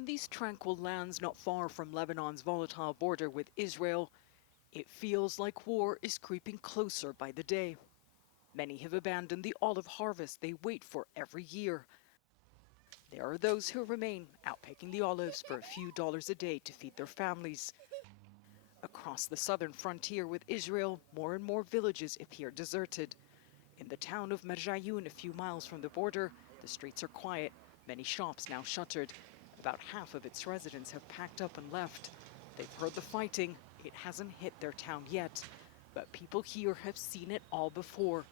In these tranquil lands not far from Lebanon's volatile border with Israel, it feels like war is creeping closer by the day. Many have abandoned the olive harvest they wait for every year. There are those who remain out picking the olives for a few dollars a day to feed their families. Across the southern frontier with Israel, more and more villages appear deserted. In the town of Merjayun, a few miles from the border, the streets are quiet, many shops now shuttered. About half of its residents have packed up and left. They've heard the fighting. It hasn't hit their town yet. But people here have seen it all before.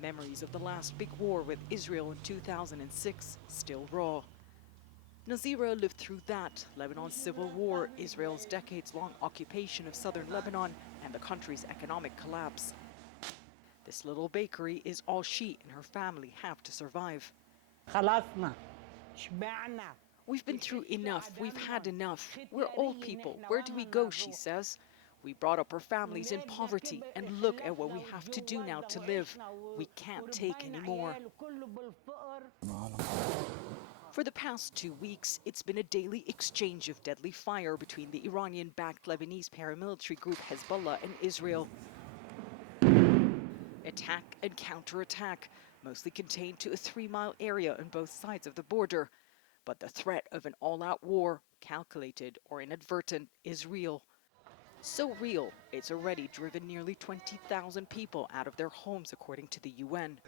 Memories of the last big war with Israel in 2006 still raw. Nazira lived through that, Lebanon's civil war, Israel's decades-long occupation of southern Lebanon, and the country's economic collapse. This little bakery is all she and her family have to survive. We've been through enough. We've had enough. We're old people. Where do we go, she says. We brought up our families in poverty, and look at what we have to do now to live. We can't take any more. For the past 2 weeks, it's been a daily exchange of deadly fire between the Iranian-backed Lebanese paramilitary group Hezbollah and Israel. Attack and counterattack, mostly contained to a 3-mile area on both sides of the border. But the threat of an all-out war, calculated or inadvertent, is real. So real, it's already driven nearly 20,000 people out of their homes, according to the UN.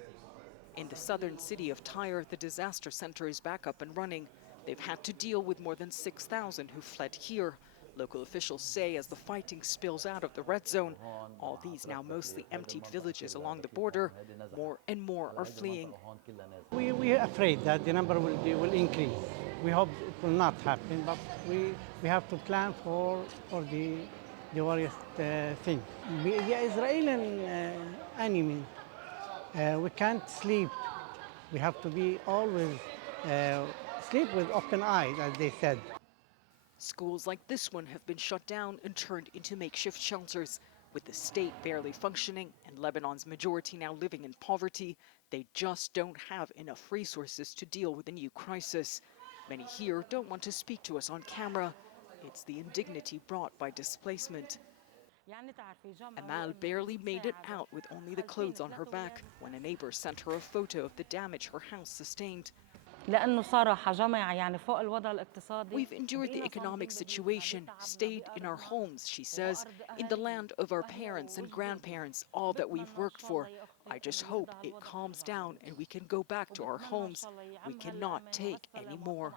In the southern city of Tyre, the disaster center is back up and running. They've had to deal with more than 6,000 who fled here. Local officials say as the fighting spills out of the red zone, all these now mostly emptied villages along the border, more and more are fleeing. We are afraid that the number will increase. We hope it will not happen, but we have to plan for the worst thing. The Israeli enemy, we can't sleep. We have to be always sleep with open eyes, as they said. Schools like this one have been shut down and turned into makeshift shelters. With the state barely functioning and Lebanon's majority now living in poverty, they just don't have enough resources to deal with the new crisis. Many here don't want to speak to us on camera. It's the indignity brought by displacement. Amal barely made it out with only the clothes on her back when a neighbor sent her a photo of the damage her house sustained. We've endured the economic situation, stayed in our homes, she says, in the land of our parents and grandparents, all that we've worked for. I just hope it calms down and we can go back to our homes. We cannot take any more.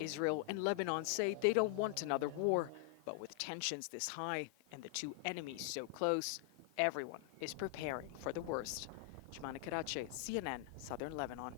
Israel and Lebanon say they don't want another war, but with tensions this high and the two enemies so close, everyone is preparing for the worst. Jmana Karache, CNN, Southern Lebanon.